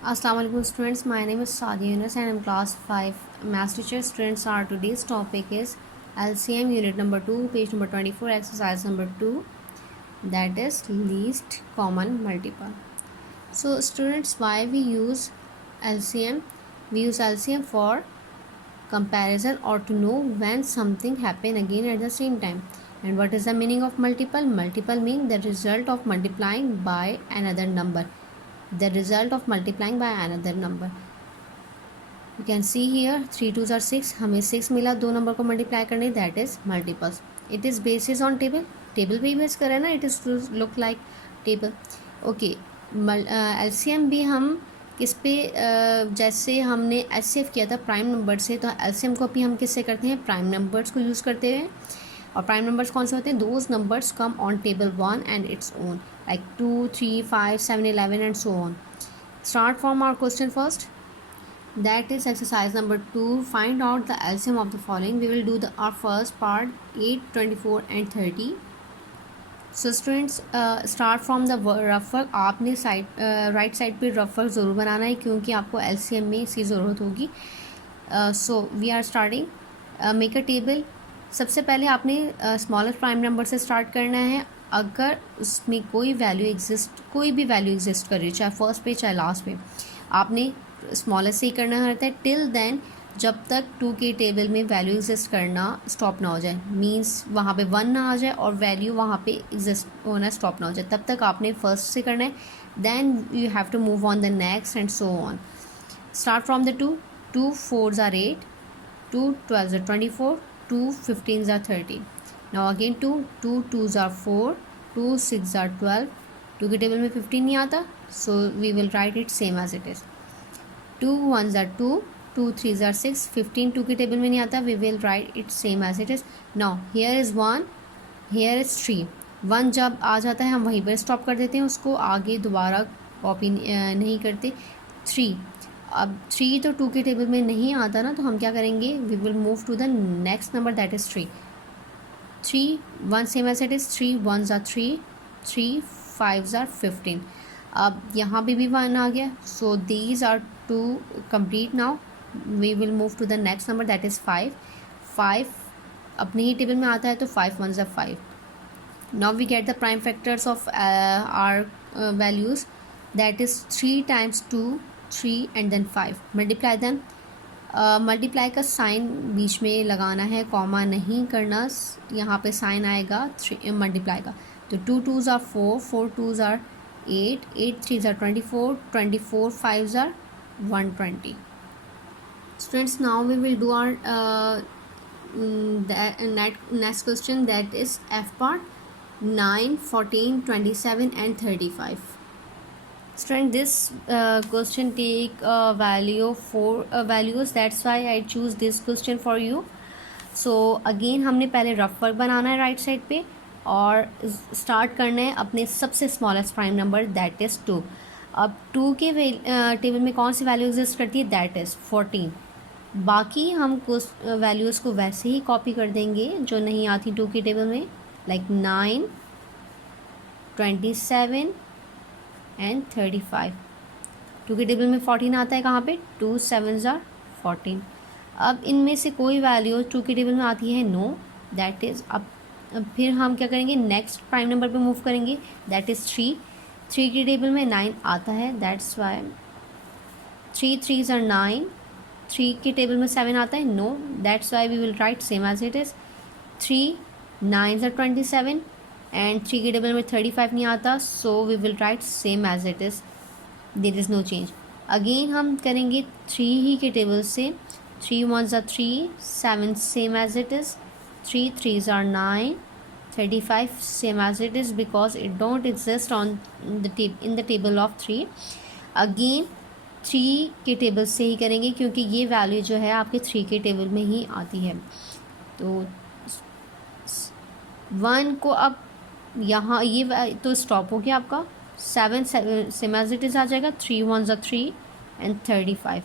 Assalamualaikum students, my name is Sadia Yunus and I'm class 5 maths teacher. Students, our today's topic is LCM unit number 2, page number 24, exercise number 2, that is least common multiple. So students, why we use LCM? We use LCM for comparison or to know when something happen again at the same time. And what is the meaning of multiple? Multiple means the result of multiplying by another number. The result of multiplying by another number. You can see here 3 2s are 6. हमें 6 मिला, दो number को multiply करने, that is multiples. It is basis on table. Table पे ही base करें ना, it is to look like table. Okay, LCM भी हम किस पे जैसे हमने एचसीएफ किया था प्राइम नंबर से, तो एलसीएम को भी हम किससे करते हैं? प्राइम नंबर्स को यूज़ करते हैं. और प्राइम नंबर्स कौन से होते हैं? Those numbers come on table 1 and its own, like 2 3 5 7 11 and so on. Start from our question first, that is exercise number 2. Find out the LCM of the following. We will do our first part 8 24 and 30. So students, start from the rough work. आपने right side पे rough work ज़रूर बनाना है क्योंकि आपको LCM में इसकी ज़रूरत होगी. So we are starting. Make a table. सबसे पहले आपने स्मॉलेस्ट प्राइम नंबर से स्टार्ट करना है. अगर उसमें कोई भी वैल्यू एग्जिस्ट कर रही है, चाहे फर्स्ट पे चाहे लास्ट पे, आपने स्मॉलेस्ट से ही करना रहता है टिल देन, जब तक 2 के टेबल में वैल्यू एग्जिस्ट करना स्टॉप ना हो जाए. मींस वहाँ पे 1 ना आ जाए और वैल्यू वहाँ पे एग्जिस्ट होना स्टॉप ना हो जाए, तब तक आपने फर्स्ट से करना है. Then you have to move on the next and so on. Start from the 2. 2 4s are 8, 2 12s are 24, 2 15s are 30. Now again 2 2s are 4, 2 6s are 12. 2 के टेबल में 15 नहीं आता, so we will write it same as it is. 2 1s are 2, 2 3s are 6. 15 2 के table में नहीं आता, we will write it same as it is. Now here is 1, here is 3. 1 जब आ जाता है हम वहीं पर स्टॉप कर देते हैं, उसको आगे दोबारा कॉपी नहीं करते. 3, अब 3 तो 2 के टेबल में नहीं आता ना, तो हम क्या करेंगे? We will move to the next number, that is 3. 3 1 same as it is. 3 1s are 3, 3 5s are 15. अब यहाँ पे भी 1 आ गया, so these are 2 complete. Now we will move to the next number, that is 5. 5 अपने ही table में आता है, तो 5 1s are 5. Now we get the prime factors of our values, that is 3 times 2 3 and then 5. Multiply than. Multiply का sign बीच में लगाना है, कॉमा नहीं करना. यहाँ पे साइन आएगा 3 मल्टीप्लाई का, तो 2 2s are 4, 4 2s are 8, 8 3s are 24, 24 5s are 120. Students, now we will do our next question, that is F part 9 14 27 and 35. Student, this question take value 4 values, that's why I choose this question for you. So again हमने पहले rough work बनाना है right side पे और start करना है अपने सबसे smallest prime number, that is 2. अब 2 के टेबल में कौन सी वैल्यू एग्जिस्ट करती है? That is 14. बाकी हम कुछ वैल्यूज़ को वैसे ही कॉपी कर देंगे जो नहीं आती 2 के टेबल में, लाइक 9 27 एंड 35. 2 के टेबल में 14 आता है, कहाँ पे? 2 7s are 14. अब इनमें से कोई वैल्यू 2 के टेबल में आती है? नो. दैट इज़ अब फिर हम क्या करेंगे? नेक्स्ट प्राइम नंबर पे मूव करेंगे, दैट इज़ 3. 3 के टेबल में 9 आता है, दैट्स वाई 3 3s are 9. 3 के टेबल में 7 आता है? No. That's why we will write same as it is. 3 9s are 27 and 3 के टेबल में 35 नहीं आता, so we will write same as it is, there is no change. Again हम करेंगे 3 ही के टेबल से. 3 1s are 3, 7 same as it is. 3 3s are 9, 35 same as it is because it don't exist on in the table of 3. Again 3 के table से ही करेंगे क्योंकि ये value जो है आपके 3 के टेबल में ही आती है. तो 1 को अब यहाँ ये तो स्टॉप हो गया आपका. 7 सेम एज इट इज़ आ जाएगा. 3 1s are 3 एंड 35.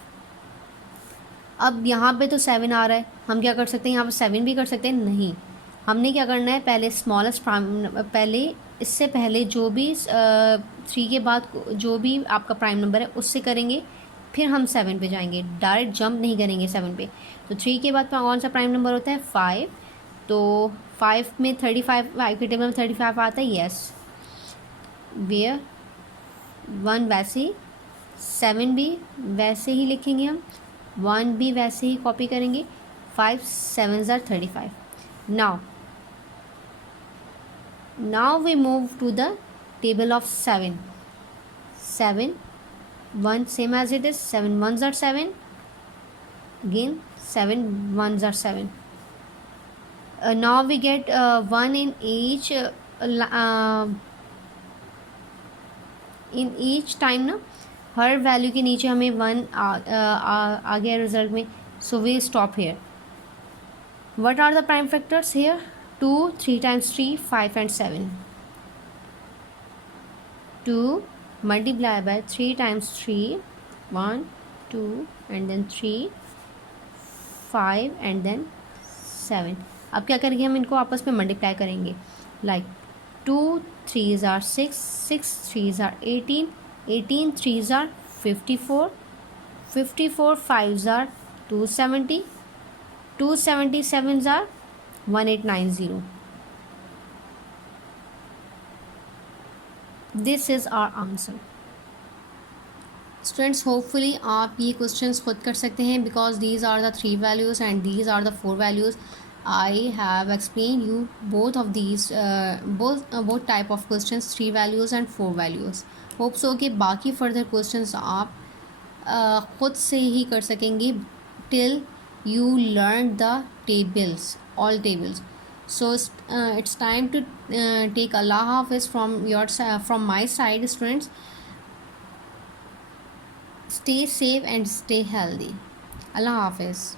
अब यहाँ पे तो 7 आ रहा है, हम क्या कर सकते हैं? यहाँ पे 7 भी कर सकते हैं? नहीं, हमने क्या करना है, पहले स्मॉलेस्ट प्राइम, पहले इससे पहले जो भी 3 के बाद जो भी आपका प्राइम नंबर है उससे करेंगे, फिर हम 7 पे जाएंगे, डायरेक्ट जंप नहीं करेंगे 7 पे। तो 3 के बाद कौन सा प्राइम नंबर होता है, 5। तो 5 में 35, 5 के टेबल में 35 आता है, यस। वेयर 1 वैसे ही, 7 भी वैसे ही लिखेंगे हम, 1 भी वैसे ही कॉपी करेंगे। 5 7 are 35। Now we move to the table of 7. 7 1 same as it is, 7 1s are 7, again 7 1s are 7. Now we get 1 in each time ना, हर वैल्यू के नीचे हमें 1 आ गया रिजल्ट में, so we stop here. What are the prime factors here? 2, 3 times 3, 5 and 7. 2 multiplied by 3 times 3, 1, 2 and then 3, 5 and then 7. अब क्या करेंगे, हम इनको आपस में मल्टीप्लाई करेंगे, like 2 3s are 6, 6 3s are 18, 18 3s are 54, 54 5s are 270, 277s are 1890. This is our answer. Students, hopefully आप ये questions खुद कर सकते हैं, because these are the 3 values and these are the 4 values. I have explained you both of these both type of questions, 3 values and 4 values. Hope so कि बाकी further questions आप खुद से ही कर सकेंगे till you learn the tables, all tables. So it's time to take Allah Hafiz from my side, students. Stay safe and stay healthy. Allah Hafiz.